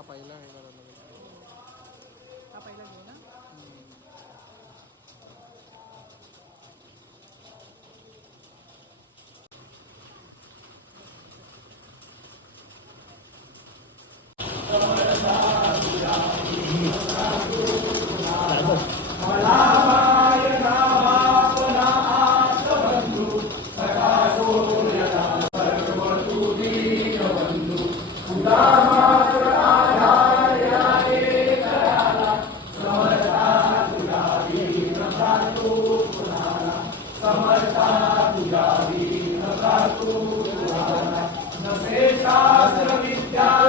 हा पहिला हे करायला लागेल हा पहिला घेऊ ना? casa, na.